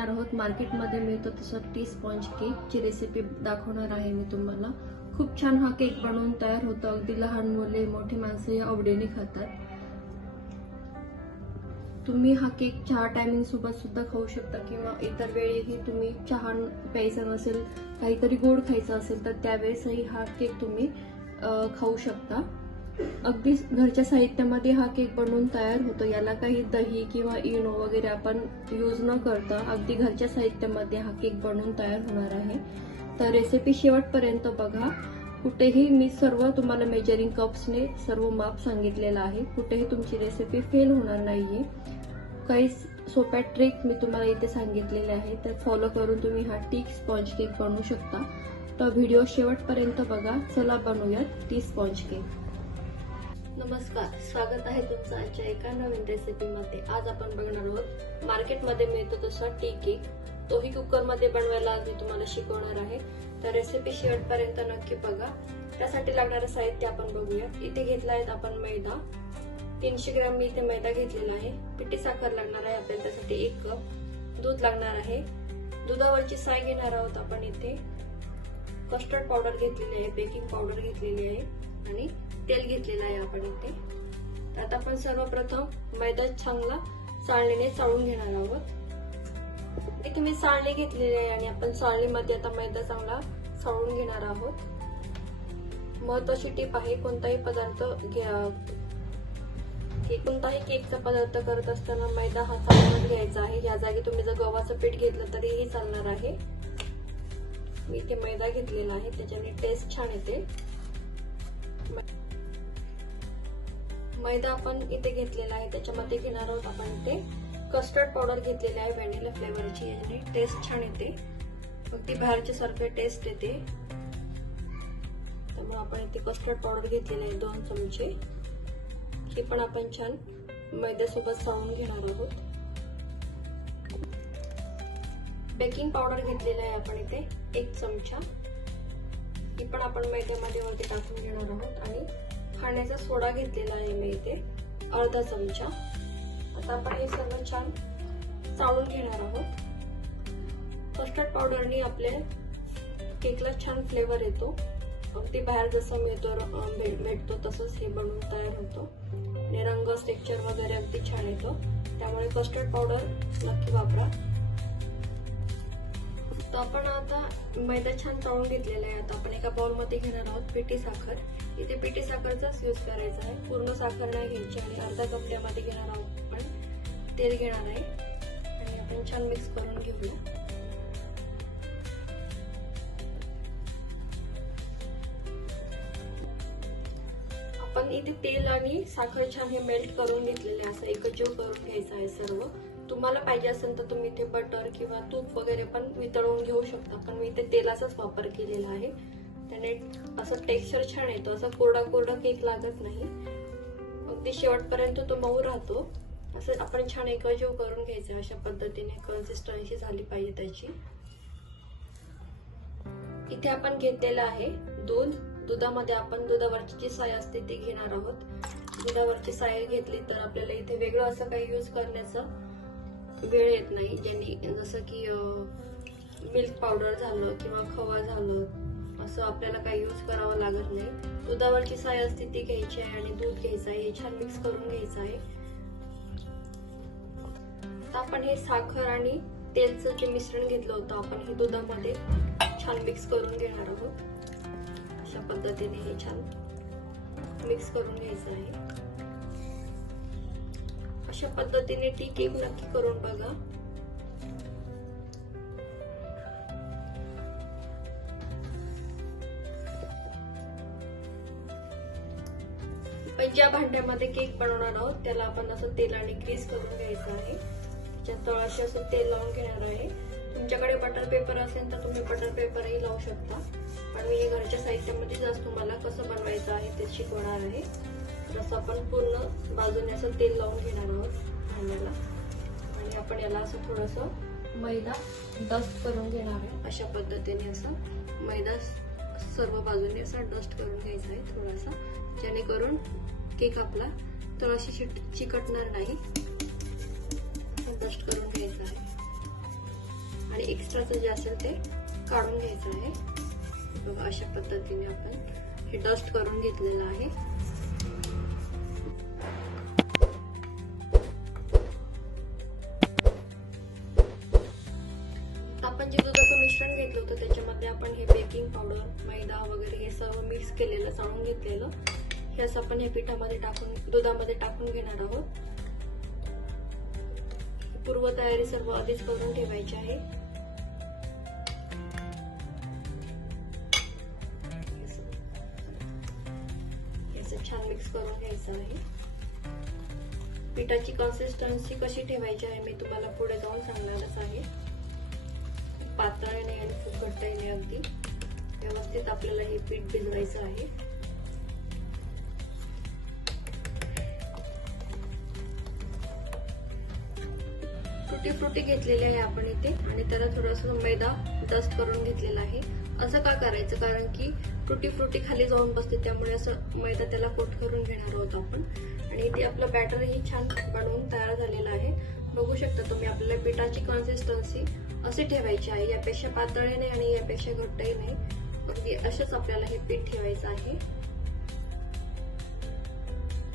बघणार आहोत मार्केटमध्ये मिळतो तसं टी स्पॉन्ज केकची रेसिपी दाखवणार आहे मी तुम्हाला। खूप छान हा केक बनवून तयार होतो, अगदी लहान मुले मोठी माणसे आवडीने खातात। तुम्ही हा केक चहा टायमिंग सोबत सुद्धा खाऊ शकता किंवा इतर वेळेही तुम्ही चहा प्यायचा नसेल, काहीतरी गोड खायचं असेल तर त्यावेळेसही हा केक तुम्ही खाऊ शकता। अगदी घरच्या साहित्यामध्ये हा केक बनवून तयार होतो। याला काही दही किंवा इनो वगैरे आपण यूज न करता अगदी घरच्या साहित्यामध्ये हा केक बनवून तयार होणार आहे। तर रेसिपी शेवटपर्यंत बघा। कुठेही मी सर्व तुम्हाला मेजरिंग कप्सने सर्व माप सांगितलेलं आहे, कुठेही तुमची रेसिपी फेल होणार नाहीये। काही सोप्या ट्रिक मी तुम्हाला इथे सांगितलेल्या आहेत, तर फॉलो करून तुम्ही हा टी स्पॉन्ज केक बनवू शकता। तर व्हिडिओ शेवटपर्यंत बघा। चला बनवूयात टी स्पॉन्ज केक। नमस्कार, स्वागत आहे तुमचं आजच्या एका नवीन रेसिपीमध्ये। आज आपण बघणार आहोत मार्केटमध्ये मिळतो तसा टी केक, तोही कुकरमध्ये बनवायला आज मी तुम्हाला शिकवणार आहे। तर रेसिपी शेवटपर्यंत नक्की बघा। त्यासाठी लागणारं साहित्य आपण बघूया। इथे घेतला आहे आपण मैदा, 300 ग्रॅम मी इथे मैदा घेतलेला आहे। पिठी साखर लागणार आहे आपल्याला, त्यासाठी 1 कप दूध लागणार आहे। दुधावरची साय घेणार आहोत आपण इथे। कस्टर्ड पावडर घेतलेली आहे, बेकिंग पावडर घेतलेली आहे आणि तेल घेतलेलं आहे आपण इथे। तर आता आपण सर्वप्रथम मैदा चांगला चाळणीने चाळून घेणार आहोत। इथे मी चाळणी घेतलेली आहे आणि आपण चाळणीमध्ये आता मैदा चांगला चाळून घेणार आहोत। महत्त्वाची टीप आहे, कोणताही केकचा पदार्थ करत असताना मैदा हा चाळूनच घ्यायचा आहे। या जागी तुम्ही जर गव्हाचं पीठ घेतलं तरीही चालणार आहे। मी इथे मैदा घेतलेला आहे, त्याच्याने टेस्ट छान येते। मैदा आपण इथे घेतलेला आहे, त्याच्यामध्ये घेणार आहोत आपण इथे कस्टर्ड पावडर घेतलेली आहे व्हॅनिला फ्लेवरची, याने टेस्ट छान येते, अगदी बाहेरच्या सारखे टेस्ट येते। त्यामुळे आपण इथे कस्टर्ड पावडर घेतलेली आहे 2 चमचे। ही पण आपण छान मैद्यासोबत चाळून घेणार आहोत। बेकिंग पावडर घेतलेला आहे आपण इथे 1 चमचा, ही पण आपण मैद्यामध्ये वरती टाकून घेणार आहोत। आणि खाण्याचा सोडा घेतलेला आहे मी इथे अर्धा चमचा। आता आपण हे सर्व छान चाळून घेणार आहोत। कस्टर्ड पावडरने आपल्या केकला छान फ्लेवर येतो, अगदी बाहेर जसं भेटतो तसंच हे बनवून तयार होतो आणि रंग टेक्स्चर वगैरे अगदी छान येतो। त्यामुळे कस्टर्ड पावडर नक्की वापरा। तर आपण आता मैदा छान चाळून घेतलेला आहे। आता आपण एका बाउल मध्ये घेणार आहोत पिठी साखर। इथे पिठी साखरचाच यूज करायचा आहे, पूर्ण साखर नाही घ्यायची। आणि अर्धा कप त्यामध्ये घेणार आहोत आपण तेल घेणार आहे आणि आपण छान मिक्स करून घेऊया। आपण इथे तेल आणि साखर छान हे मेल्ट करून घेतलेले, असं एकजीव करून घ्यायचं आहे सर्व। तुम्हाला पाहिजे असेल तर तुम्ही इथे बटर किंवा तूप वगैरे पण वितळून घेऊ शकता, पण मी इथे तेलाचाच वापर केलेला आहे। त्याने असं टेक्स्चर छान येतो, असं कोरडा केक लागत नाही, अगदी शेवटपर्यंत तो मऊ राहतो। असं आपण छान एकजीव करून घ्यायचं, अशा पद्धतीने कन्सिस्टन्सी झाली पाहिजे त्याची। इथे आपण घेतलेलं आहे दूध। दुधामध्ये आपण दुधावरची जी साय असते ती घेणार आहोत। दुधावरची साय घेतली तर आपल्याला इथे वेगळं असं काही यूज करण्याचं वेळ येत नाही, ज्यांनी जसं की मिल्क पावडर झालं किंवा खवा झालं, असं आपल्याला काही यूज करावं लागत नाही। दुधावरची साय असते ती घ्यायची आहे आणि दूध घ्यायचं आहे, हे छान मिक्स करून घ्यायचं आहे। तर आपण हे साखर आणि तेलचं जे मिश्रण घेतलं होतं आपण हे दुधामध्ये छान मिक्स करून घेणार आहोत। अशा पद्धतीने हे छान मिक्स करून घ्यायचं आहे। अशा पद्धतीने टी केक नक्की करून बघा। पण ज्या भांड्यामध्ये केक बनवणार आहोत त्याला आपण असं तेलाने ग्रीस करून घ्यायचं आहे, त्याच्या तळाशी असं तेल लावून घेणार आहे। तुमच्याकडे बटर पेपर असेल तर तुम्ही बटर पेपरही लावू शकता, पण मी घरच्या साहित्यामध्ये आज तुम्हाला कसं बनवायचं आहे ते शिकवणार आहे। जसं आपण पूर्ण बाजूने असं तेल लावून घेणार आहोत भांड्याला आणि आपण याला असं थोडंसं मैदा डस्ट करून घेणार आहे। अशा पद्धतीने असं मैदा सर्व बाजूने असा डस्ट करून घ्यायचा आहे थोडासा, जेणेकरून केक आपला तळाशी चिकटणार नाही। डस्ट करून घ्यायचा आहे। आणि एक्स्ट्राचं जे असेल ते काढून घ्यायचं आहे. बघा अशा पद्धतीने आपण हे डस्ट करून घेतलेलं आहे. आपण जे दुधाचं मिश्रण घेतलं होतं त्याच्यामध्ये आपण हे बेकिंग पावडर, मैदा वगैरे हे सर्व मिक्स केलेलं, चाळून घेतलेलं हे असं आपण या पिठामध्ये टाकून, दुधामध्ये टाकून घेणार आहोत. पूर्व तयारी सर्व आधीच करून ठेवायची आहे. याचं छान मिक्स करून घ्यायचं आहे. पिठाची कन्सिस्टन्सी कशी ठेवायची आहे मी तुम्हाला पुढे जाऊन सांगणारच आहे. पातळ नाही आणि खूप घट्ट नाही, अगदी व्यवस्थित आपल्याला हे पीठ भिजवायचं आहे. टुटी फ्रुटी घेतलेली आहे आपण इथे आणि त्याला थोडंसं मैदा डस्ट करून घेतलेला आहे. असं का करायचं, कारण की टुटी फ्रुटी खाली जाऊन बसते, त्यामुळे असं मैदा त्याला कोट करून घेणार आहोत आपण. आणि इथे आपलं बॅटर ही छान बनवून तयार झालेलं आहे. बघू शकता तुम्ही, आपल्याला पिठाची कन्सिस्टन्सी अशी ठेवायची आहे. यापेक्षा पातळही नाही आणि यापेक्षा घट्टही नाही, अगदी असेच आपल्याला हे पीठ ठेवायचं आहे.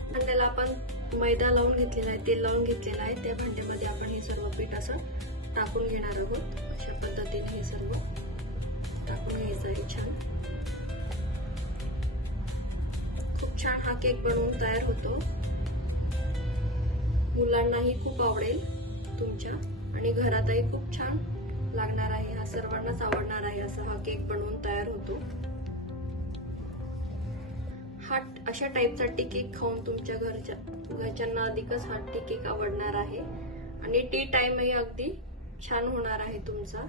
आणि त्याला आपण मैदा लावून घेतलेला आहे, तेल लावून घेतलेलं आहे. त्या भांड्यामध्ये आपण हे सर्व पीठ असं टाकून घेणार आहोत. अशा पद्धतीने हे सर्व टाकून घ्यायचं आहे छान. खूप छान हा केक बनवून तयार होतो. मुलांनाही खूप आवडेल तुमच्या आणि घरातही खूप छान लागणार आहे. हा सर्वांनाच आवडणार आहे. असा हा केक बनवून तयार होतो. हा अशा टाईपचा टी केक खाऊन तुमच्या घरच्यांना अधिकच हा टी केक आवडणार आहे आणि टी टाइमही अगदी छान होणार आहे तुमचा.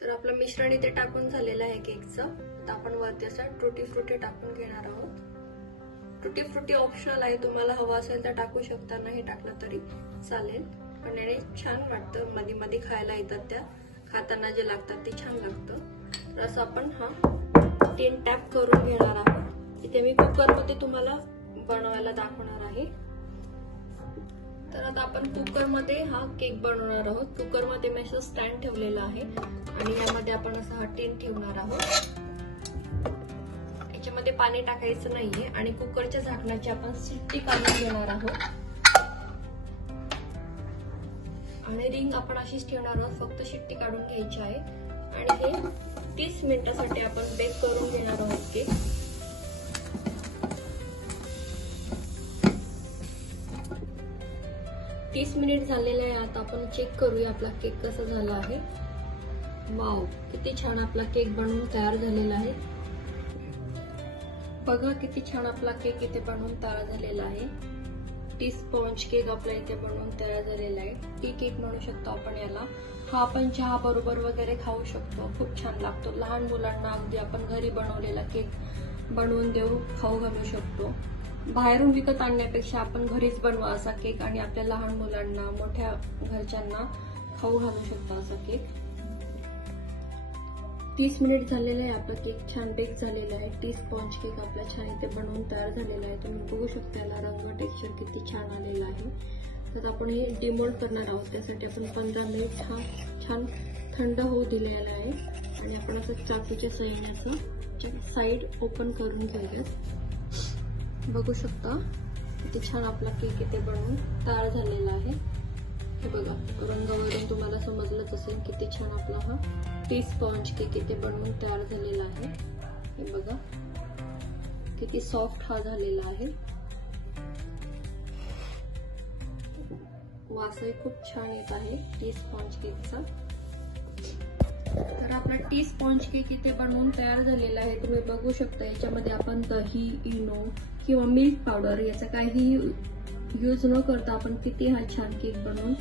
तर आपलं मिश्रण इथे टाकून झालेलं आहे केकचं. तर आपण वरती असं टुटी फ्रुटी टाकून घेणार आहोत. टुटी फ्रुटी ऑप्शनल आहे, तुम्हाला हवा असेल तर टाकू शकता, नाही टाकलं तरी चालेल. पण याने छान वाटतं, मध्ये मध्ये खायला येतात, त्या खाताना जे लागतात ते छान लागतं. तर असं आपण हा टीन टॅप करून घेणार आहोत. इथे मी कुकरमध्ये तुम्हाला बनवायला दाखवणार आहे. तर आता आपण कुकरमध्ये हा केक बनवणार आहोत. कुकरमध्ये मी असं स्टँड ठेवलेलं आहे आणि यामध्ये आपण असं हा टीन ठेवणार आहोत. याच्यामध्ये पाणी टाकायचं नाहीये आणि कुकरच्या झाकणाची आपण शिट्टी काढून घेणार आहोत. आणि रिंग आपण अशीच ठेवणार आहोत, फक्त शिट्टी काढून घ्यायची आहे. आणि हे 30 मिनिटांसाठी आपण बेक करून घेणार आहोत केक. तीस मिनिट झालेले आहे. आता आपण चेक करूया आपला केक कसा झाला आहे. वाव, किती छान आपला केक बनवून तयार झालेला आहे. बघा किती छान आपला केक इथे बनवून तयार झालेला आहे. टी स्पॉन्ज केक आपल्या इथे बनवून तयार झालेला आहे. टी केक म्हणू शकतो आपण याला. हा आपण चहा बरोबर वगैरे खाऊ शकतो, खूप छान लागतो. लहान मुलांना अगदी आपण घरी बनवलेला केक बनवून देऊ, खाऊ घालू शकतो. बाहेरून विकत आणण्यापेक्षा आपण घरीच बनवा असा केक आणि आपल्या लहान मुलांना, मोठ्या घरच्यांना खाऊ घालू शकतो असा केक. 30 मिनिट झालेला आहे. आपला केक छान बेक झालेला आहे. टी स्पॉन्ज केक आपला छान इथे बनवून तयार झालेला आहे. तुम्ही बघू शकता याला रंग, टेक्स्चर किती छान आलेला आहे. तर आपण हे डिमोल्ड करणार आहोत. त्यासाठी आपण 15 मिनिट हा छान थंड होऊ दिलेला आहे आणि आपण असं चाकूच्या साहाय्याने असं साईड ओपन करून घेऊयात. बघू शकता किती छान आपला केक इथे बनवून तयार झालेला आहे. हे बघा, रंगावरून तुम्हाला समजलंच असेल किती छान आपला हा टी स्पॉन्ज केक इथे बनवून तयार झालेला आहे. हे बघा किती सॉफ्ट हा झालेला आहे. वासही खूप छान येत आहे टी स्पॉन्ज केकचा. तर आपला टी स्पॉन्ज केक इथे बनवून तयार झालेला आहे. तुम्ही बघू शकता याच्यामध्ये आपण दही, इनो किंवा मिल्क पावडर याचा काही यूज न करता आपण किती हा छान केक बनवून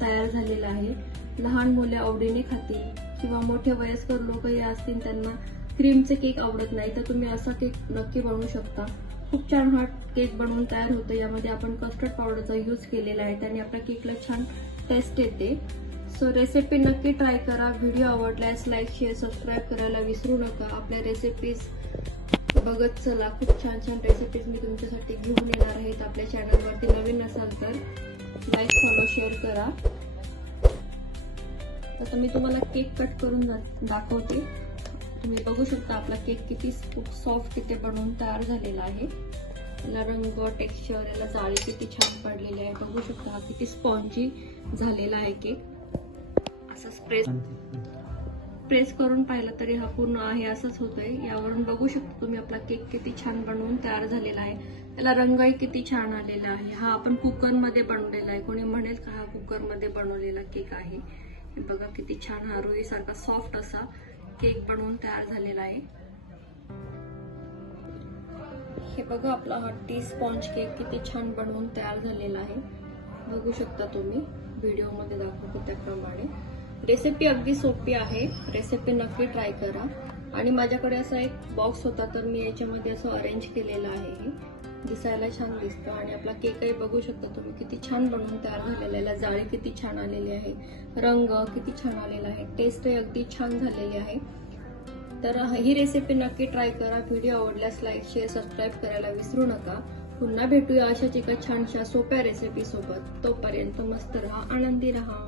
तयार झालेला आहे. लहान मुले आवडीने खातील किंवा मोठे वयस्कर लोकही असतील त्यांना क्रीमचे केक आवडत नाही तर तुम्ही असा केक नक्की बनवू शकता. खूप छान हा केक बनवून तयार होतो. यामध्ये आपण कस्टर्ड पावडरचा यूज केलेला आहे, त्याने आपल्या केकला छान टेस्ट येते. सो रेसिपी नक्की ट्राय करा. व्हिडिओ आवडल्यास लाईक, शेअर, सबस्क्राईब करायला विसरू नका. आपल्या रेसिपीज बघत चला, खूप छान छान रेसिपीज मी तुमच्यासाठी घेऊन येणार आहेत. आपल्या चॅनलवरती नवीन असाल तर लाईक, फॉलो, शेअर करा. आता मी तुम्हाला केक कट करून दाखवते. तुम्ही बघू शकता आपला केक किती सॉफ्ट इथे बनवून तयार झालेला आहे. याला रंग, टेक्स्चर, याला जाळी किती छान पडलेली आहे. बघू शकता हा किती स्पॉन्जी झालेला आहे केक. असं प्रेस करून पाहिलं तरी हा पूर्ण आहे असंच होतंय. यावरून बघू शकता तुम्ही आपला केक किती छान बनवून तयार झालेला आहे. त्याला रंगही किती छान आलेला आहे. हा आपण कुकरमध्ये बनवलेला आहे. कोणी म्हणेल का हा कुकरमध्ये बनवलेला केक आहे. हे बघा किती छान हा रुईसारखा सॉफ्ट असा केक बनवून तयार झालेला आहे. हे बघा आपला हा टी स्पॉन्ज केक किती छान बनवून तयार झालेला आहे. बघू शकता तुम्ही, व्हिडिओमध्ये दाखवतो त्याप्रमाणे. रेसिपी अगदी सोपी आहे. रेसिपी नक्की ट्राय करा. आणि माझ्याकडे असा एक बॉक्स होता तर मी याच्यामध्ये असं अरेंज केलेलं आहे. हे दिसायला छान दिसतं. आणि आपला केकही बघू शकता तुम्ही किती छान बनवून तयार झालेला आहे. जाळी किती छान आलेली आहे, रंग किती छान आलेला आहे, टेस्टही अगदी छान झालेली आहे. तर ही रेसिपी नक्की ट्राय करा. व्हिडिओ आवडल्यास लाईक, शेअर, सबस्क्राईब करायला विसरू नका. पुन्हा भेटूया अशाच एका छानशा सोप्या रेसिपी सोबत. तोपर्यंत मस्त राहा, आनंदी राहा.